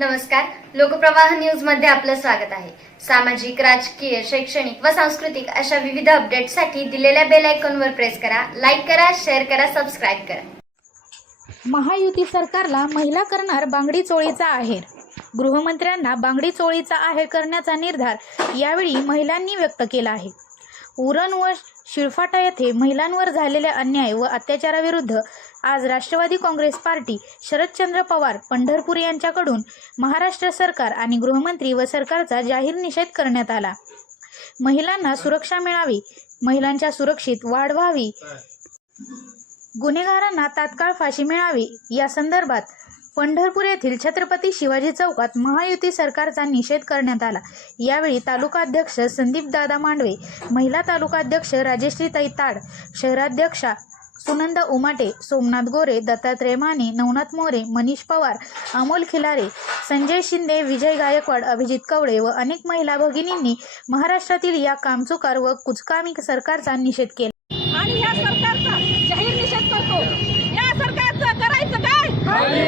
नमस्कार. लोकप्रवाह न्यूजमध्ये आपलं स्वागत आहे. सामाजिक राजकीय शैक्षणिक व सांस्कृतिक अशा विविध अपडेटसाठी दिलेल्या बेल आयकॉनवर प्रेस करा लाईक करा शेअर करा सबस्क्राईब करा. महायुती सरकारला महिला करणार बांगडी चोळीचा आहेर. गृहमंत्र्यांना बांगडी चोळीचा आहेर करण्याचा निर्धार यावेळी महिलांनी व्यक्त केला आहे. उरण व शिळफाटा येथे महिलांवर झालेल्या अन्याय व अत्याचाराविरुद्ध आज राष्ट्रवादी काँग्रेस पार्टी शरदचंद्र पवार पंढरपूर यांच्याकडून महाराष्ट्र सरकार आणि गृहमंत्री व सरकारचा जाहीर निषेध करण्यात आला. महिलांना सुरक्षा मिळावी महिलांच्या सुरक्षित वाढ व्हावी गुन्हेगारांना तात्काळ फाशी मिळावी या संदर्भात पंढरपूर येथील छत्रपती शिवाजी चौकात महायुती सरकारचा निषेध करण्यात आला. यावेळी तालुकाध्यक्ष संदीप दादा मांडवे महिला तालुकाध्यक्ष राजेश्रीताई ताड शहराध्यक्षा सुनंदा उमाटे सोमनाथ गोरे दत्तात्रय माने नवनाथ मोरे मनीष पवार अमोल खिलारे संजय शिंदे विजय गायकवाड अभिजित कवळे व अनेक महिला भगिनींनी महाराष्ट्रातील या कामचुकार व कुचकामी सरकारचा निषेध केला. आणि या सरकारचा जाहीर निषेध करतो या सरकारचं करायचं काय